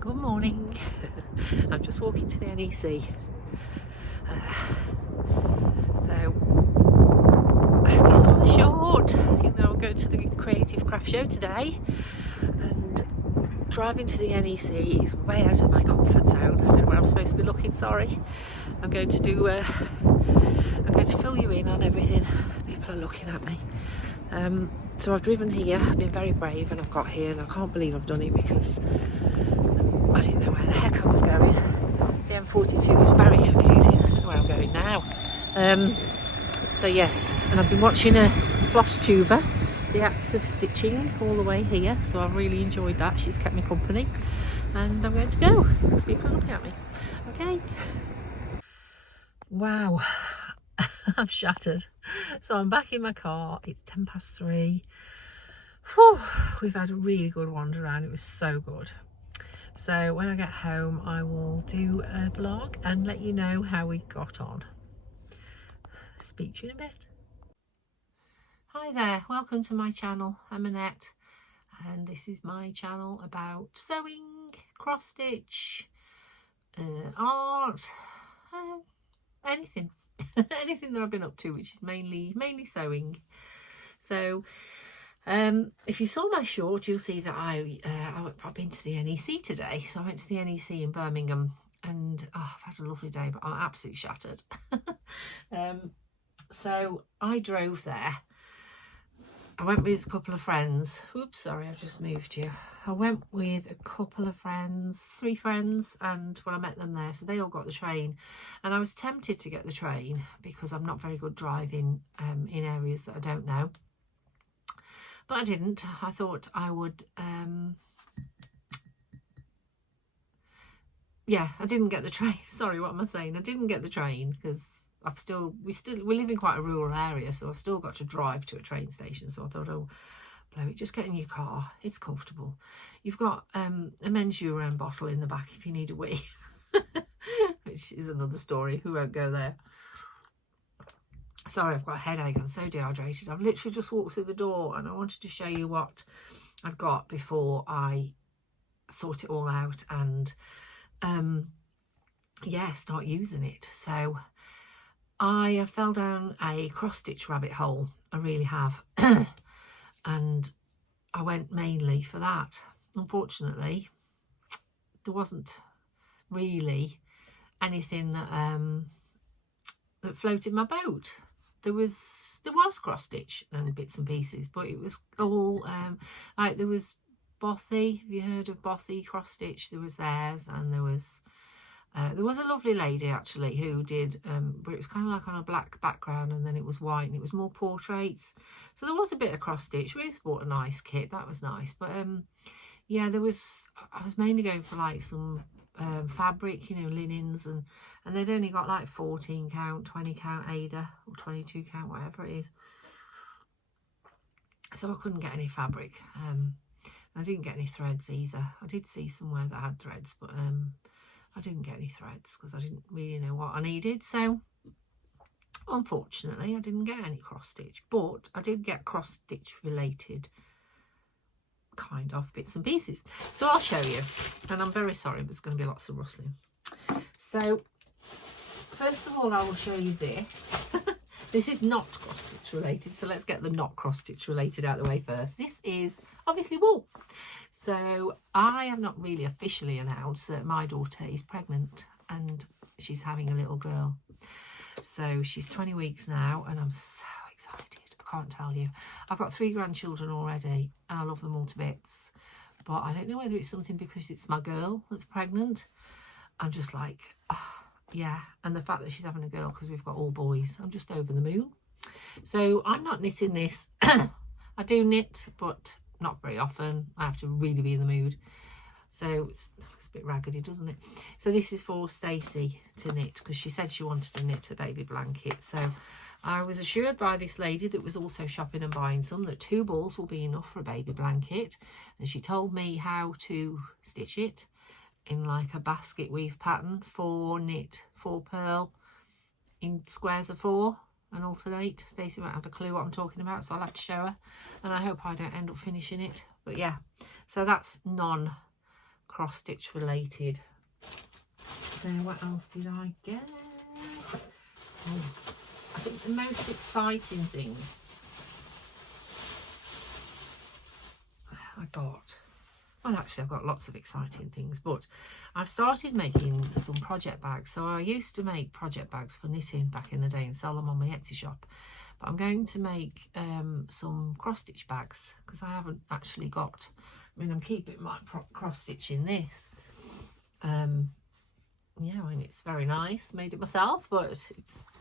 Good morning. I'm just walking to the NEC. So, if you saw the short, you know, I'm going to the Creative Craft Show today, and driving to the NEC is way out of my comfort zone. I don't know where I'm supposed to be looking, sorry. I'm going to fill you in on everything. People are looking at me. So I've driven here, I've been very brave, and I've got here, and I can't believe I've done it because I didn't know where the heck I was going. The M42 was very confusing. I don't know where I'm going now. So yes, and I've been watching a Flosstube I, the acts of stitching, all the way here. So I've really enjoyed that. She's kept me company, and I'm going to go because people are looking at me. Okay. Wow, I'm shattered. So I'm back in my car. It's 3:10. Whew, we've had a really good wander around. It was so good. So when I get home, I will do a vlog and let you know how we got on. Speak to you in a bit. Hi there, welcome to my channel. I'm Nett, and this is my channel about sewing, cross stitch, art, anything. Anything that I've been up to, which is mainly sewing. So if you saw my short, you'll see that I've been to the NEC today. So I went to the NEC in Birmingham, and I've had a lovely day, but I'm absolutely shattered. So I drove there. I went with a couple of friends. Oops, sorry, I've just moved you. I went with a couple of friends, 3 friends, and I met them there. So they all got the train, and I was tempted to get the train because I'm not very good driving in areas that I don't know. But I didn't. I thought I would, yeah, I didn't get the train. Sorry, what am I saying? I didn't get the train because we live in quite a rural area, so I've still got to drive to a train station. So I thought, oh, blow it, just get in your car. It's comfortable. You've got a men's urine bottle in the back if you need a wee, which is another story. We won't go there. Sorry, I've got a headache. I'm so dehydrated. I've literally just walked through the door, and I wanted to show you what I'd got before I sort it all out and yeah, start using it. So I fell down a cross stitch rabbit hole. I really have. And I went mainly for that. Unfortunately, there wasn't really anything that floated my boat. There was cross stitch and bits and pieces, but it was all like there was Bothy. Have you heard of Bothy cross stitch? There was theirs, and there was a lovely lady actually who did, but it was kind of like on a black background, and then it was white, and it was more portraits. So there was a bit of cross stitch. We bought a nice kit, that was nice. But yeah, I was mainly going for like some fabric, you know, linens, and they'd only got like 14 count, 20 count Ada, or 22 count, whatever it is. So I couldn't get any fabric. I didn't get any threads either. I did see somewhere that had threads, but I didn't get any threads because I didn't really know what I needed. So unfortunately I didn't get any cross stitch, but I did get cross stitch related kind of bits and pieces. So I'll show you, and I'm very sorry, but there's going to be lots of rustling. So first of all, I will show you this. This is not cross stitch related, so let's get the not cross stitch related out of the way first. This is obviously wool. So I have not really officially announced that my daughter is pregnant and she's having a little girl. So she's 20 weeks now, and I'm so excited. I can't tell you. I've got 3 grandchildren already, and I love them all to bits. But I don't know whether it's something because it's my girl that's pregnant. I'm just like, oh, yeah. And the fact that she's having a girl because we've got all boys, I'm just over the moon. So I'm not knitting this. I do knit, but not very often. I have to really be in the mood. So it's a bit raggedy, doesn't it? So this is for Stacey to knit because she said she wanted to knit a baby blanket. So I was assured by this lady that was also shopping and buying some that 2 balls will be enough for a baby blanket. And she told me how to stitch it in like a basket weave pattern, 4 knit, 4 purl in squares of 4 and alternate. Stacey won't have a clue what I'm talking about, so I'll have to show her, and I hope I don't end up finishing it. But yeah, so that's non cross stitch related. Then what else did I get? Oh, I think the most exciting thing I got, well actually I've got lots of exciting things, but I've started making some project bags. So I used to make project bags for knitting back in the day and sell them on my Etsy shop, but I'm going to make some cross stitch bags because I haven't actually got, I mean I'm keeping my cross stitch in this. Yeah, I mean it's very nice, made it myself, but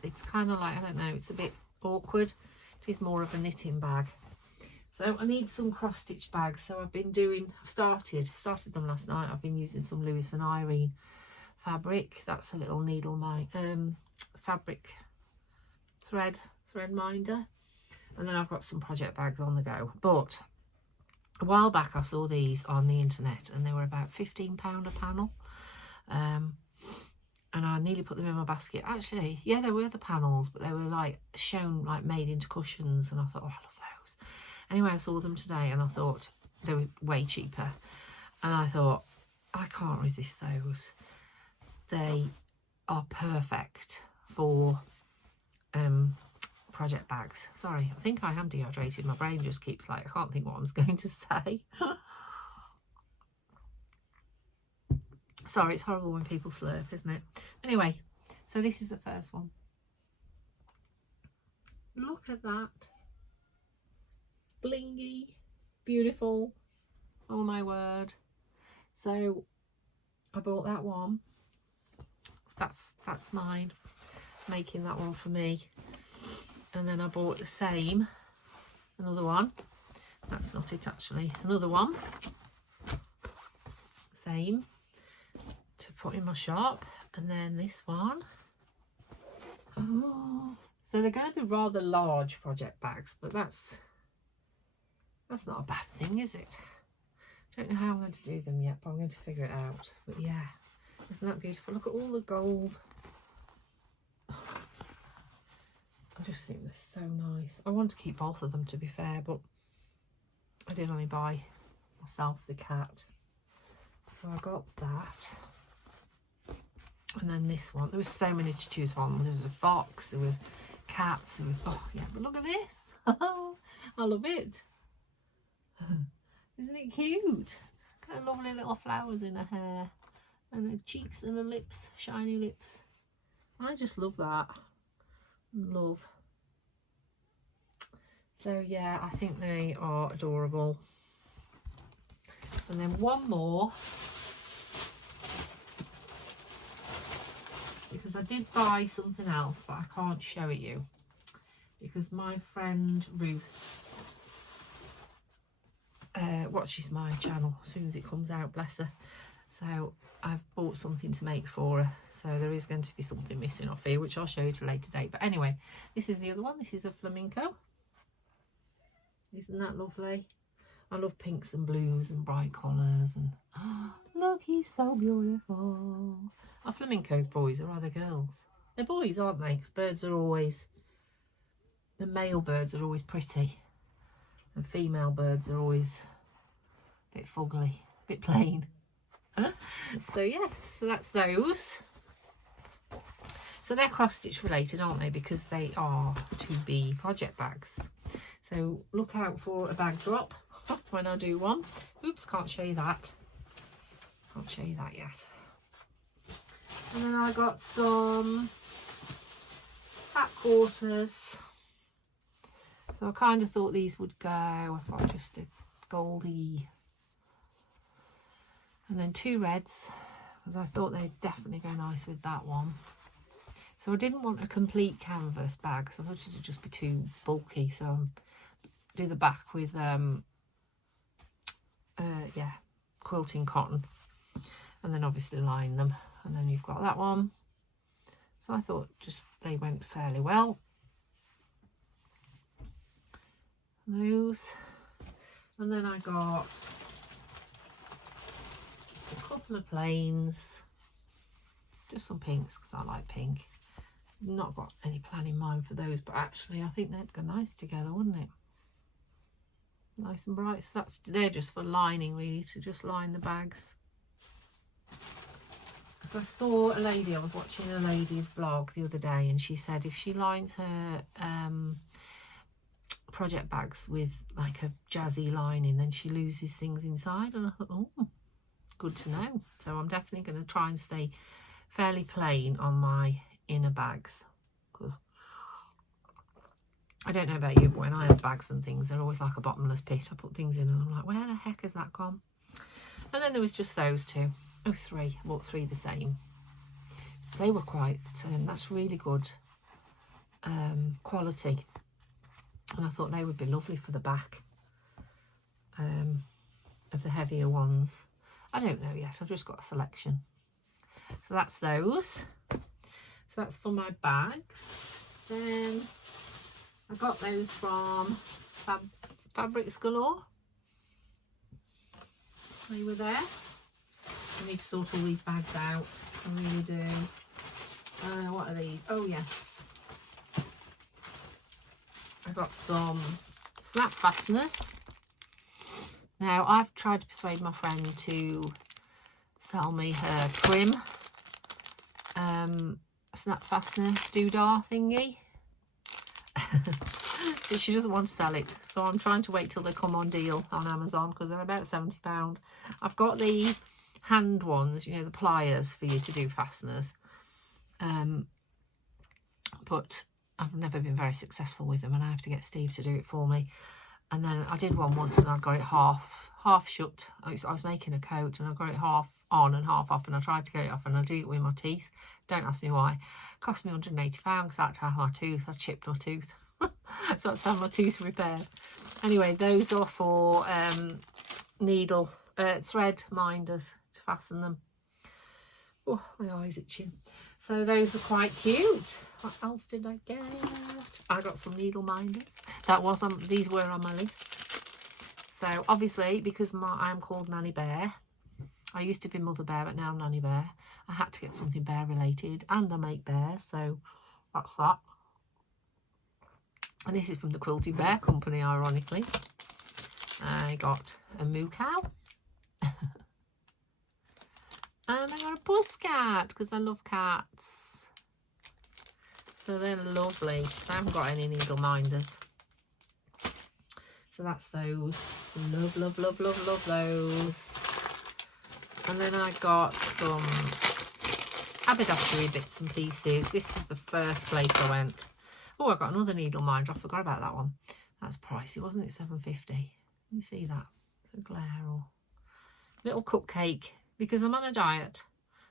it's kind of like, I don't know, it's a bit awkward. It is more of a knitting bag. So I need some cross stitch bags. So I've been doing, I've started them last night. I've been using some Lewis and Irene fabric. That's a little needle fabric thread minder. And then I've got some project bags on the go. But a while back I saw these on the internet and they were about £15 a panel. And I nearly put them in my basket. Actually, yeah, they were the panels, but they were like shown like made into cushions, and I thought, oh, I love those. Anyway, I saw them today and I thought they were way cheaper, and I thought I can't resist those. They are perfect for project bags. Sorry, I think I am dehydrated. My brain just keeps like, I can't think what I was going to say. Sorry, it's horrible when people slurp, isn't it? Anyway, so this is the first one. Look at that. Blingy, beautiful. Oh my word. So I bought that one. That's mine. Making that one for me. And then I bought the same, another one. That's not it actually. Another one. Same. To put in my shop, and then this one. Oh, so they're going to be rather large project bags, but that's not a bad thing, is it? Don't know how I'm going to do them yet, but I'm going to figure it out. But yeah, isn't that beautiful? Look at all the gold. Oh, I just think they're so nice. I want to keep both of them, to be fair, but I did only buy myself the cat, so I got that. And then this one, there was so many to choose from. There was a fox, there was cats, there was, oh yeah, but look at this. I love it. Isn't it cute? Got lovely little flowers in her hair, and her cheeks and her lips, shiny lips. I just love that. Love. So yeah, I think they are adorable. And then one more, because I did buy something else, but I can't show it you because my friend Ruth watches my channel as soon as it comes out, bless her. So I've bought something to make for her, so there is going to be something missing off here, which I'll show you at a later date. But anyway, this is the other one. This is a flamenco. Isn't that lovely? I love pinks and blues and bright colours, and oh, look, he's so beautiful. Are flamencos boys or are they girls? They're boys, aren't they? Because birds are always, the male birds are always pretty, and female birds are always a bit fugly, a bit plain. So yes, so that's those. So they're cross stitch related, aren't they? Because they are to be project bags. So look out for a bag drop when I do one. Oops, can't show you that. Can't show you that yet. And then I got some fat quarters. So I kind of thought these would go if I just did goldy. And then 2 reds, because I thought they'd definitely go nice with that one. So I didn't want a complete canvas bag, because I thought it would just be too bulky. So I'll do the back with yeah, quilting cotton, and then obviously line them. And then you've got that one. So I thought just they went fairly well. Those. And then I got just a couple of plains, just some pinks because I like pink. Not got any plan in mind for those, but actually I think they'd go nice together, wouldn't it? Nice and bright. So they're just for lining, really, to just line the bags. I saw a lady, I was watching a lady's vlog the other day, and she said if she lines her project bags with like a jazzy lining, then she loses things inside. And I thought, oh, good to know. So I'm definitely going to try and stay fairly plain on my inner bags, because I don't know about you, but when I have bags and things, they're always like a bottomless pit. I put things in and I'm like, where the heck has that gone? And then there was just those two. Oh, three. I bought three the same. They were quite, that's really good quality. And I thought they would be lovely for the back of the heavier ones. I don't know yet. I've just got a selection. So that's those. So that's for my bags. Then I got those from Fabrics Galore. They were there. I need to sort all these bags out. I really do. What are these? Oh yes. I got some snap fasteners. Now I've tried to persuade my friend to sell me her trim snap fastener doodah thingy. But she doesn't want to sell it, so I'm trying to wait till they come on deal on Amazon, because they're about £70. I've got the hand ones, you know, the pliers for you to do fasteners, but I've never been very successful with them, and I have to get Steve to do it for me. And then I did one once and I got it half shut. I was making a coat and I got it half on and half off, and I tried to get it off and I do it with my teeth. Don't ask me why. It cost me £180 because I had to have my tooth. I chipped my tooth. So I had to have my tooth repaired. Anyway, those are for thread minders to fasten them. Oh, my eye's itching. So those are quite cute. What else did I get? I got some needle minders. These were on my list. So obviously, because I'm called Nanny Bear, I used to be Mother Bear, but now I'm Nanny Bear. I had to get something bear related, and I make bears, so that's that. And this is from the Quilting Bear Company, ironically. I got a moo cow. And I got a puss cat, because I love cats. So they're lovely. I haven't got any needle minders. So that's those. Love, love, love, love, love those. And then I got some haberdashery bits and pieces. This was the first place I went. Oh, I got another needle minder. I forgot about that one. That's pricey, wasn't it? £7.50. Can you see that? It's a glare. Or little cupcake, because I'm on a diet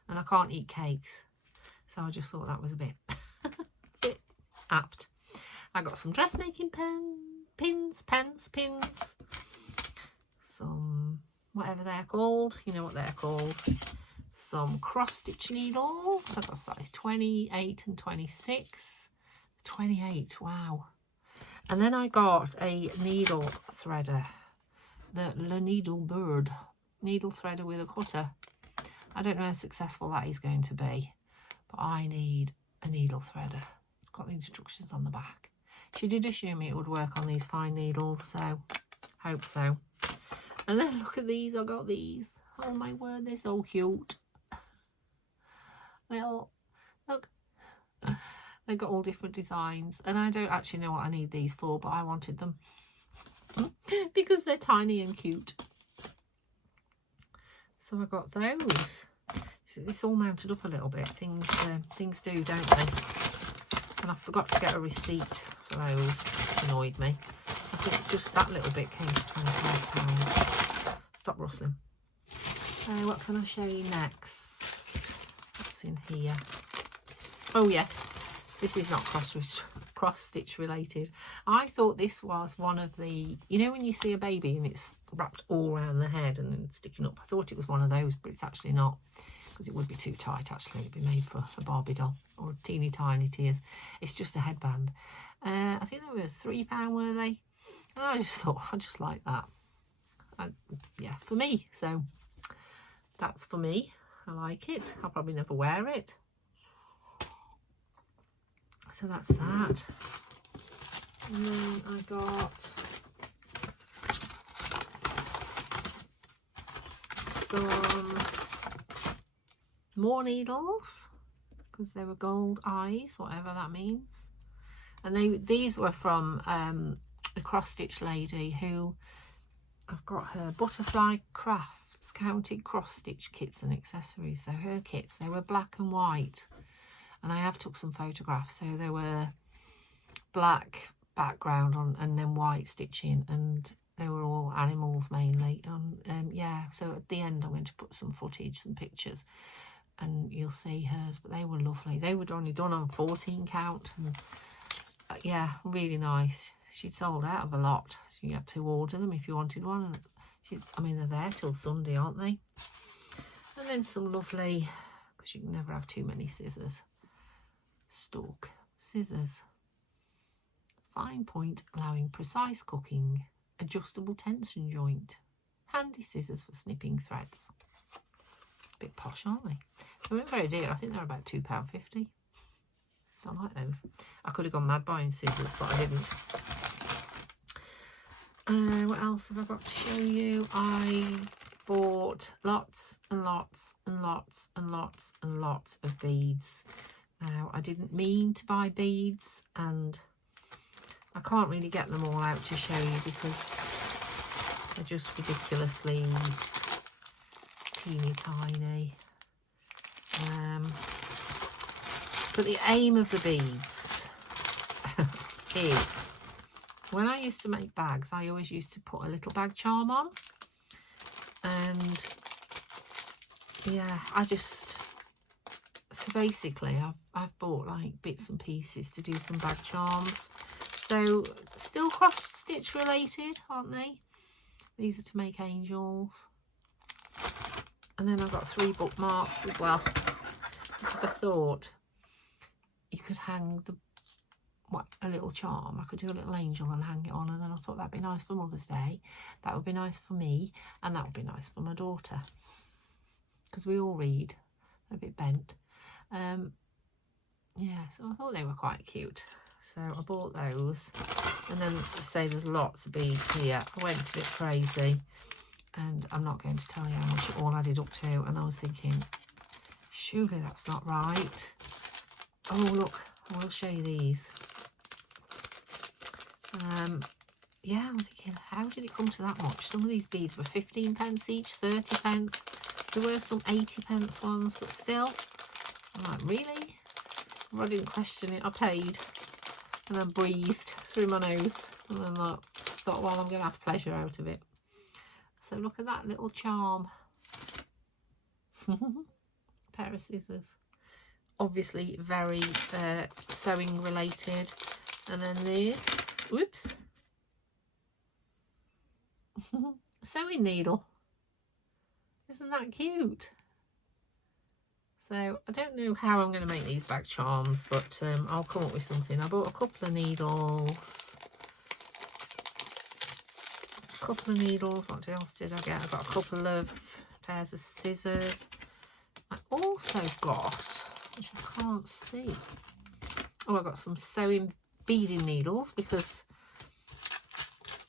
and I can't eat cakes. So I just thought that was a bit, bit apt. I got some dressmaking pins, some whatever they're called. You know what they're called. Some cross-stitch needles. I got size 28 and 26. 28, wow. And then I got a needle threader, the Needle Bird needle threader with a cutter. I don't know how successful that is going to be, but I need a needle threader. It's got the instructions on the back. She did assure me it would work on these fine needles, so hope so. And then look at these, I got these. Oh my word, they're so cute. Little, look. They've got all different designs, and I don't actually know what I need these for, but I wanted them because they're tiny and cute. So I got those. So it's all mounted up a little bit. Things do, don't they? And I forgot to get a receipt for those. Annoyed me. I think just that little bit came to £25. Stop rustling. What can I show you next? What's in here? Oh yes. This is not cross-stitch related. I thought this was one of the, you know when you see a baby and it's wrapped all around the head and it's sticking up. I thought it was one of those, but it's actually not, because it would be too tight actually. It'd be made for a Barbie doll or teeny tiny tears. It's just a headband. I think they were £3, were they? And I just thought, I just like that. Yeah, for me. So that's for me. I like it. I'll probably never wear it. So that's that. And then I got some more needles because they were gold eyes, whatever that means. And these were from a cross stitch lady who, I've got her Butterfly Crafts Counted Cross Stitch Kits and Accessories. So her kits, they were black and white, and I have took some photographs. So they were black background on and then white stitching, and they were all animals mainly. Yeah, so at the end I'm going to put some footage, some pictures, and you'll see hers. But they were lovely. They were only done on 14 count, and yeah, really nice. She'd sold out of a lot. You had to order them if you wanted one. And I mean, they're there till Sunday, aren't they? And then some lovely, because you can never have too many scissors. Stalk scissors. Fine point, allowing precise cooking. Adjustable tension joint. Handy scissors for snipping threads. A bit posh, aren't they? They weren't very dear. I think they're about £2.50. Don't like those. I could have gone mad buying scissors, but I didn't. What else have I got to show you? I bought lots and lots and lots and lots and lots of beads. Now, I didn't mean to buy beads, and I can't really get them all out to show you because they're just ridiculously teeny tiny. But the aim of the beads is, when I used to make bags, I always used to put a little bag charm on. And yeah, so basically I've bought like bits and pieces to do some bag charms. So still cross stitch related, aren't they? These are to make angels. And then I've got 3 bookmarks as well, because I thought you could hang a little charm. I could do a little angel and hang it on, and then I thought that'd be nice for Mother's Day, that would be nice for me, and that would be nice for my daughter, because we all read. They're a bit bent. Yeah, so I thought they were quite cute, so I bought those. And then I say there's lots of beads here. I went a bit crazy, and I'm not going to tell you how much it all added up to. And I was thinking, surely that's not right. Oh look, I will show you these. Yeah, I'm thinking, how did it come to that much? Some of these beads were 15p each, 30p. There were some 80p ones, but still, I'm like, really? Well, I didn't question it. I paid, and then breathed through my nose, and then thought, well, I'm going to have pleasure out of it. So look at that little charm. Pair of scissors. Obviously very sewing related. And then this, whoops, sewing needle. Isn't that cute? So I don't know how I'm going to make these bag charms, but I'll come up with something. I bought a couple of needles. What else did I get? I got a couple of pairs of scissors. I also got, which I can't see, I got some sewing beading needles, because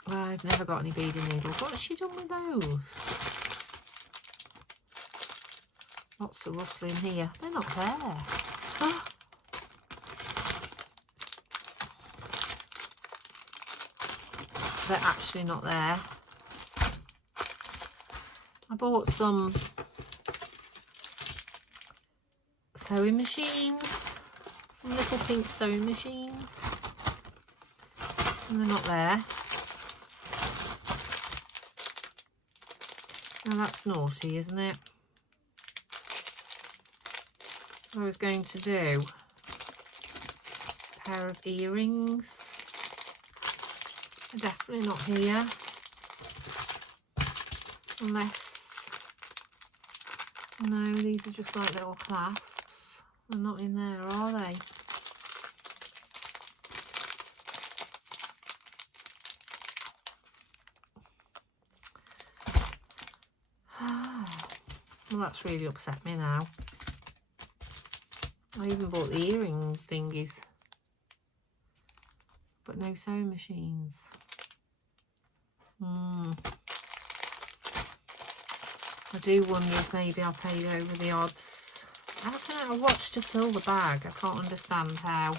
I've never got any beading needles. What has she done with those? Lots of rustling here. They're not there. Oh. They're actually not there. I bought some sewing machines, some little pink sewing machines, and they're not there. Now that's naughty, isn't it? I was going to do a pair of earrings. They're definitely not here, unless, no, these are just like little clasps. They're not in there, are they? Well, that's really upset me now. I even bought the earring thingies, but no sewing machines. I do wonder if maybe I paid over the odds How can I watch to fill the bag? I can't understand how.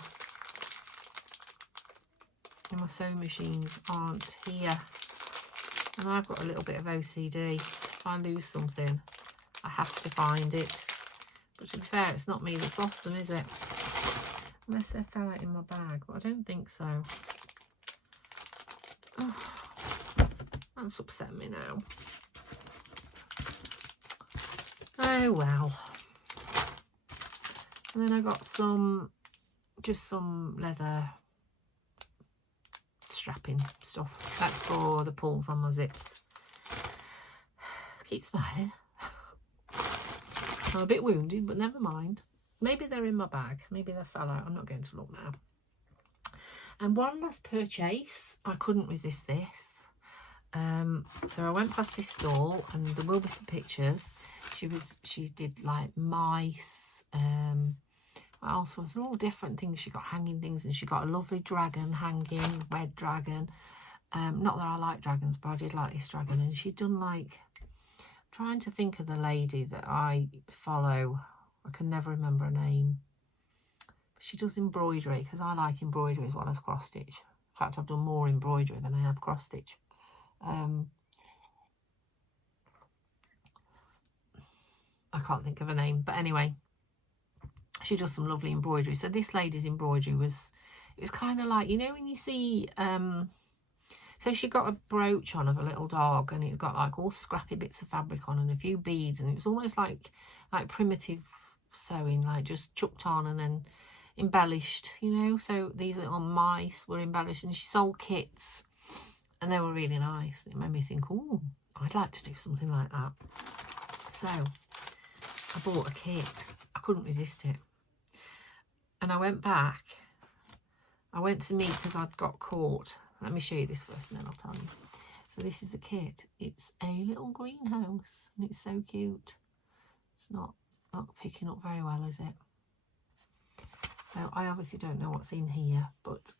And my sewing machines aren't here. And I've got a little bit of OCD. If I lose something, I have to find it. But to be fair, it's not me that's lost them, is it? Unless they fell out in my bag, but I don't think so. Oh, that's upset me now. Oh well. And then I got just some leather strapping stuff. That's for the pulls on my zips. Keep smiling. I'm a bit wounded, but never mind. Maybe they're in my bag. Maybe they fell out. I'm not going to look now. And one last purchase. I couldn't resist this. So I went past this stall, and there will be some pictures. She did like mice. What else was there? All different things. She got hanging things, and she got a lovely dragon hanging, red dragon. Not that I like dragons, but I did like this dragon. And she'd done like, trying to think of the lady that I follow. I can never remember her name. But she does embroidery, because I like embroidery as well as cross stitch. In fact, I've done more embroidery than I have cross stitch. I can't think of a name, but anyway, she does some lovely embroidery. So this lady's embroidery was, it was kind of like, you know, when you see, so she got a brooch on of a little dog, and it got like all scrappy bits of fabric on and a few beads, and it was almost like primitive sewing, like just chucked on and then embellished, you know. So these little mice were embellished, and she sold kits, and they were really nice. It made me think, oh, I'd like to do something like that. So I bought a kit. I couldn't resist it. And I went back. I went to meet, because I'd got caught. Let me show you this first, and then I'll tell you. So this is the kit. It's a little greenhouse, and it's so cute. It's not picking up very well, is it? So I obviously don't know what's in here, but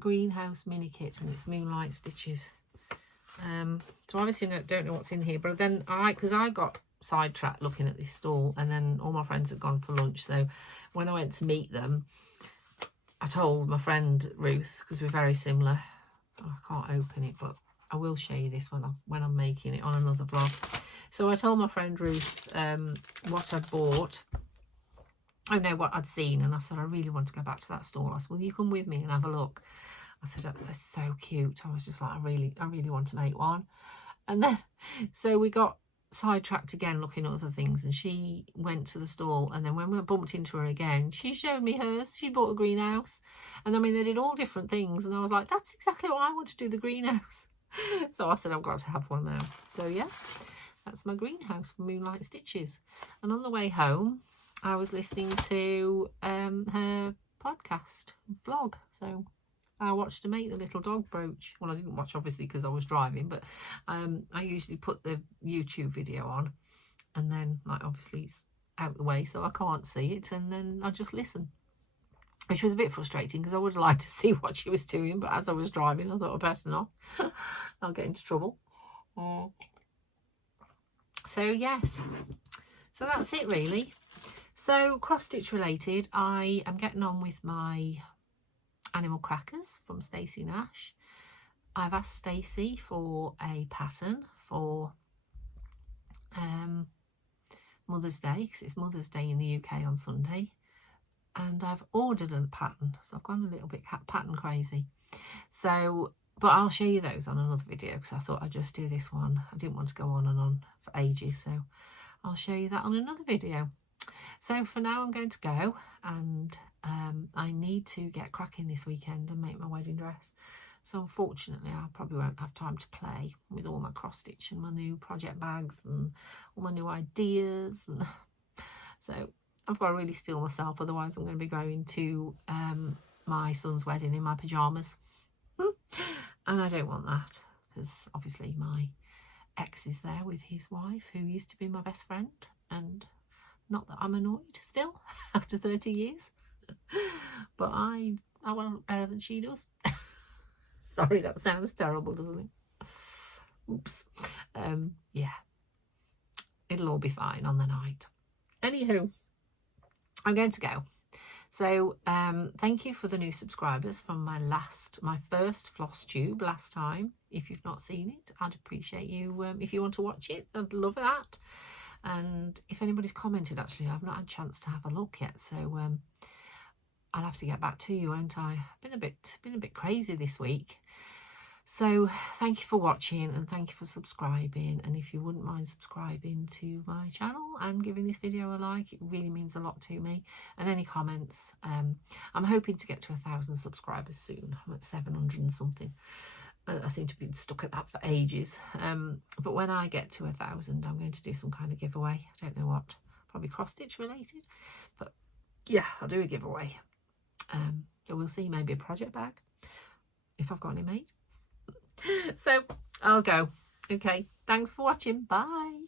greenhouse mini kit, and it's moonlight stitches. So obviously don't know what's in here, but then because I got sidetracked looking at this stall, and then all my friends had gone for lunch. So when I went to meet them, I told my friend Ruth, because we're very similar. Oh, I can't open it, but I will show you this one when I'm making it on another vlog. So I told my friend Ruth what I'd bought. Oh no, what I'd seen, and I said, I really want to go back to that stall. I said, will you come with me and have a look? I said, oh, they're so cute. I was just like, I really want to make one. And then, so we got sidetracked again looking at other things, and she went to the stall, and then when we bumped into her again, she showed me hers. She bought a greenhouse, and I mean, they did all different things, and I was like, that's exactly what I want to do, the greenhouse. So I said, I've got to have one now. So yeah, that's my greenhouse for Moonlight Stitches. And on the way home, I was listening to her podcast vlog. So I watched her make the little dog brooch. Well, I didn't watch, obviously, because I was driving, but I usually put the YouTube video on, and then, like, obviously it's out the way, so I can't see it, and then I just listen, which was a bit frustrating, because I would have liked to see what she was doing, but as I was driving, I thought, I better not. I'll get into trouble. So yes, so that's it really. So cross stitch related, I am getting on with my animal crackers from Stacey Nash. I've asked Stacey for a pattern for Mother's Day, because it's Mother's Day in the UK on Sunday, and I've ordered a pattern, so I've gone a little bit pattern crazy. So, but I'll show you those on another video, because I thought I'd just do this one. I didn't want to go on and on for ages, so I'll show you that on another video. So for now, I'm going to go, and I need to get cracking this weekend and make my wedding dress. So unfortunately, I probably won't have time to play with all my cross stitch and my new project bags and all my new ideas. And so I've got to really steel myself, otherwise I'm going to be going to my son's wedding in my pyjamas. And I don't want that, because obviously my ex is there with his wife, who used to be my best friend, and not that I'm annoyed still after 30 years, but I want to look better than she does. Sorry, that sounds terrible, doesn't it? Oops. Yeah, it'll all be fine on the night. Anywho, I'm going to go. So thank you for the new subscribers from my first Flosstube last time. If you've not seen it, I'd appreciate you if you want to watch it. I'd love that. And if anybody's commented, actually, I've not had a chance to have a look yet, so I'll have to get back to you, won't I? Been a bit crazy this week. So thank you for watching and thank you for subscribing, and if you wouldn't mind subscribing to my channel and giving this video a like, it really means a lot to me. And any comments, I'm hoping to get to 1,000 subscribers soon. I'm at 700 and something. I seem to be stuck at that for ages, but when I get to 1,000 I'm going to do some kind of giveaway. I don't know what, probably cross stitch related, but yeah, I'll do a giveaway. So we'll see, maybe a project bag if I've got any made. So I'll go. Okay, thanks for watching. Bye.